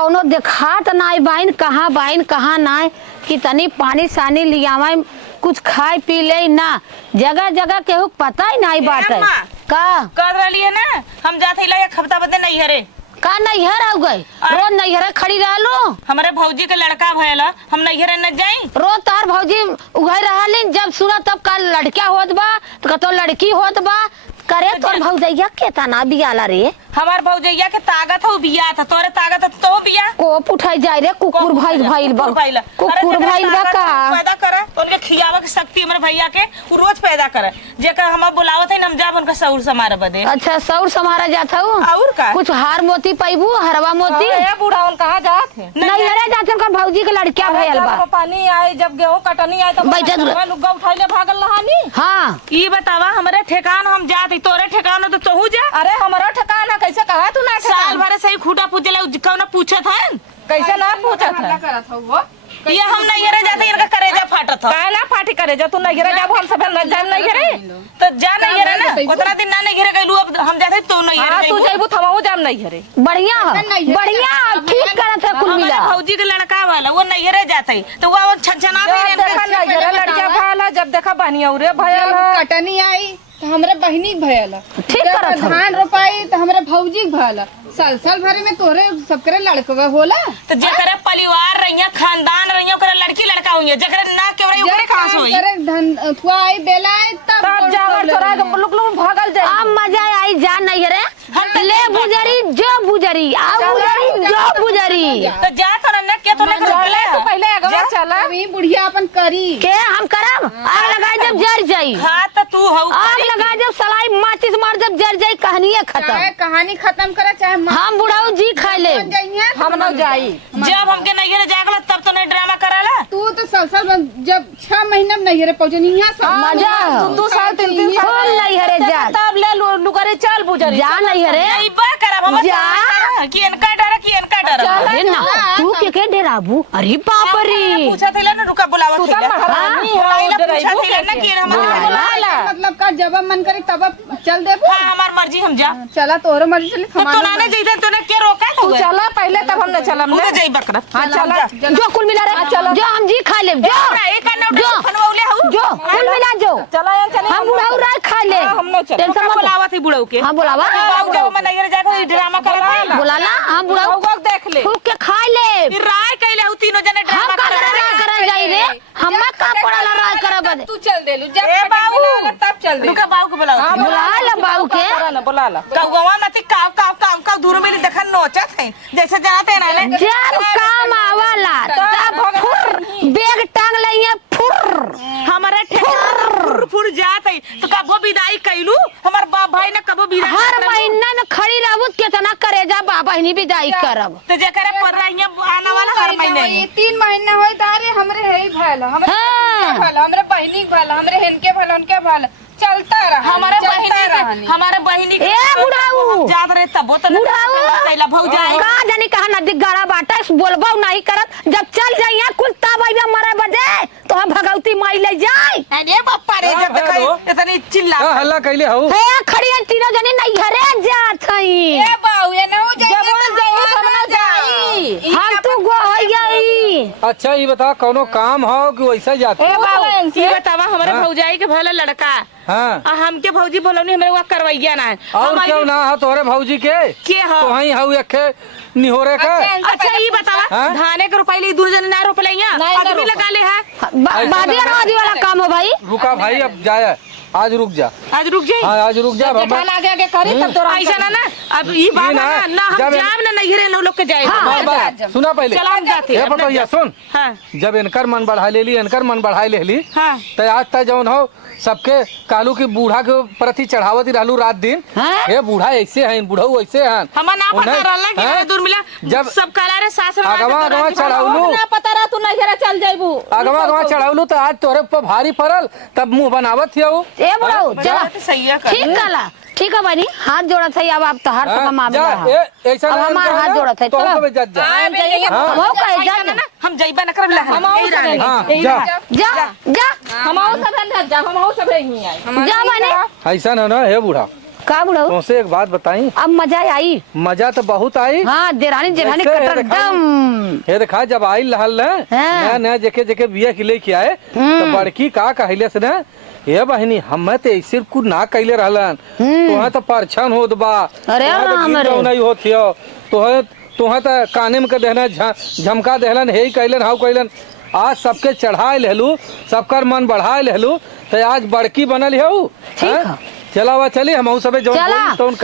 कौनो देखात नाई बाइन कहाँ नाई कि तनी पानी सानी लियावे कुछ खाए पी ले ना जगह जगह केहू पता ही नहीं बाटे का कर रही है ना हम जाते ला एक हफ्ता बदे नहीं हरे का नैहर हो गई रोज नैहर खड़ी रहलो हमारे भौजी के लड़का भयला हम नैहर न जाई रोज तार भौजी उघर रहलिन जब सुना तब का लड़का होत बा तो कतो लड़की होत बा करे तोर भौजैया के तना बियाला रे हमार भौजैया के ताकत हो बिया था तोरे ताकत तो बिया को उठाई जाए रे कुकुर भाईल बा कुकुर भाईल बा का पैदा करे उनके खियावे की शक्ति हमारे भैया के रोज पैदा करे जेकर हम बुलावत है हम जाब उनका सौर समारे बदे अच्छा सौर समारा जात हूं और का कुछ हार मोती पैबू हरवा मोती ए बूढ़ा उन कहां जात है नहीं रे जात का भौजी के लड़का भयल बा पानी आए जब गेहूं कटनी आए तब बैठा दूर। लुग्गा उठाइले भागल नहानी हां ई बतावा हमारे ठेकान हम जात तोरे ठेकान तो तोहू जा अरे हमारा ठिकाना कैसे कहा तू ना साल भर से ही खूटा पूछले कौन पूछत है कैसे ना पूछत है ये हम नहीं हरे जाते इनका करेजा फाटत है का ना फाटी करे जा तू नहीं गिरे जब हम सब न जाम नहीं गिरे तो जा नहीं हरे ना उतना दिन ना नहीं घरे गइलू अब हम जाते तो नहीं हां हरे तू जइबू थमाऊ जाम नहीं गिरे बढ़िया ठीक करत है कुल मिला हमारे भौजी के लड़का वाला वो नहीं हरे जाते तो वो छनछना देखा नहीं गिरे लड़का भाला जब देखा बनिया रे भयल कटनी आई तो हमरे बहिनी भयल ठीक करत है धान रोपाई तो हमरे भौजी भयल साल साल भरे में तोरे सबकरे लड़कवा होला तो जेकरे परिवार रहिया खानदान रहिया ओकरा लड़की लड़का होइए जेकरे ना केवरे ओकरे कहां से होई करे धन थुआ आई बेला आई तब जावर चोरा के लुक लुक भागल जाए अब मजा आई जा नहीं रे ले बुजरी जो बुजरी आ बुजरी जो बुजरी तो जा तो ना के तो ना चले तू पहले अगवा चला अभी बुढ़िया अपन करी के हम करब आग लगाए जब जर जाई हां तो तू हऊ आग लगाए जब सलाई माचिस मार जब जर जाई कहानी खत्म चाहे कहानी खत्म करे चाहे हम बुढ़ाऊ जी खा ले हम न जाई जब हमके नहीं घरे जागला तब तो नहीं ड्रामा कराला तू तो साल साल जब 6 महीना में नहीं रे पहुंचे यहाँ सब मजा तू साल तीन खोल नहीं हरे जा तब ले लुकरे चल बुजरी जा नहीं हरे नहीं बा करब हम जा। कि इनका डर कि इनका डर अरे ना तू के डेराबू अरे बाप रे पूछा थेला ना रुका बुलावा तू थेला तो महारानी बुलाइला हो पूछा डराइबू थेला ना कि हम मतलब का जब मन करे तब चल देबू हां हमार मर्जी हम जा चला तोरो मर्जी चली तो तू ना जइते तो ने के रोका तू चला पहले तब हम न चलम तू ना जई बकरा हां चला जो कुल मिला रे जो हम जी खा ले जो एक ना जो फनवले हऊ जो कुल मिला जो चला चले हम बुढ़ाऊ रह खा ले हम न चल टेंशन मत बुलावा थी बुढ़ऊ के हां बुलावा बाबू जाओ मैं नहीं जाके ड्रामा करला बुलाना हम बुढ़ाऊ वो देख ले खूब के खा ले राय कैले हऊ तीनों जने हम ड्रामा का करल जाई रे हम का पड़ला राय करब तू चल देलू जब ए बाबू तब चल दे रुका बाबू को बुलाओ बुला ले बाबू के ना बुला ला कौवा मत काव काव काव काव दूर में देखन नोचत है जैसे जानते हैं ना जब काम आवाला तब फुर बैग टांग लइया फुर हमारा ठेकाना फुर फुर जात है तो कबो विदाई कैलू हमार बाप भाई ने कबो विदाई हर महीना में खड़ी रहबू कितना करेजा बाबा ही विदाई करब तो जेकरे पर रहिया आने वाला हर महीने ये 3 महीना होई तारे हमरे है भयल हमरे हाँ। भयल हमरे बहिनी भयल हमरे हेनके भयल उनके भयल चलता रहा हमारे बहिनी ए बुढ़ाऊ जात रहे तबो तो बुढ़ाऊ कैला भौजाई का जानी कहा नदी गाड़ा बाटा बोलबो नहीं करत जब चल जाइया कुल तब आइबा मरे बजे तो हम भगवती माई ले जाई अरे बापा रे जब देखई इतनी चिल्ला हल्ला कैले हऊ हे खड़ी है तीनों जनी नहीं घरे जात हई ए बाऊ ये नहु जब जाई हम न जाई हम तू गो हो गई अच्छा ये बता कौनो काम हो कि वैसा जाते ए बाबू ये बतावा हमारे भौजाई के भला लड़का हाँ आ हमके भौजी बोलौनी हमारे वहाँ करवैया ना और क्यों ना हो तोहरे भौजी के के हो तो वही हऊ एक निहोरे का अच्छा ये बतावा हाँ? धाने के रुपए लिए दूर जन ना रोपलैया आदमी लगा ले है बादी आदि वाला काम हो भाई रुका भाई अब जाए आज रुक जा आज रुक जाई हाँ आज रुक जा बाबा आगे आगे करी तब तो ऐसा ना ना अब ये बात ना, ना ना हम जब- जाम ना नहीं रहे लोग के जाए सुना पहले चला हम जाते हे पटोहिया सुन हाँ जब इनकर मन बढ़ाई ले ली इनकर मन बढ़ाई ले ली हाँ तो आज तक जौन हो सबके कालू की बूढ़ा के प्रति चढ़ावत ही रहलू रात दिन हाँ? हे बूढ़ा ऐसे हैं बुढ़ऊ ऐसे हैं हमार ना पता उन्हें- रहला कि हाँ? दूर मिला जब सब काला रे सास रे अगवा अगवा चढ़ावलू ना पता रहा तू नहीं घेरा चल जाइबू अगवा अगवा चढ़ावलू तो आज तोरे ऊपर भारी पड़ल तब मुंह बनावत हियऊ ए बुढ़ाऊ चला सही है ठीक कला ठीक है बनी हाथ जोड़ा था अब आप तो हर तो मामला है ऐसा अब हमार हाथ जोड़त है, तो चलो। जज जा वो कहे जा ना हम जइबा न करब हम आओ सब हाँ यही जा जा जा हम आओ सब अंदर जा हम आओ सब यही आई जा बने ऐसा ना ना हे बूढ़ा का बुढ़ऊ तुमसे एक बात बताई, अब मजा आई। मजा तो बहुत आई। हाँ देरानी जेठानी ऐसे कटर देखा- दम। ये देखा जब आई लहल हाँ। नया नया जेके जेके बिया खिले के आए तो बड़की का कहले से ना, ये बहनी हम तो ऐसे कुछ ना कहले रहलन, तुहे तो परछन होत बा, अरे तुहे तो राम गीत रे। नहीं होत हियो, तुहे तो काने में के देहना झमका देहलन, हे कहलन हाउ कहलन। आज सबके चढ़ाए लेलू, सबकर मन बढ़ाए लेलू, तो आज बड़की बनल है। ठीक है। चला हुआ चली हम सबे जौन चला। बोली तौन कर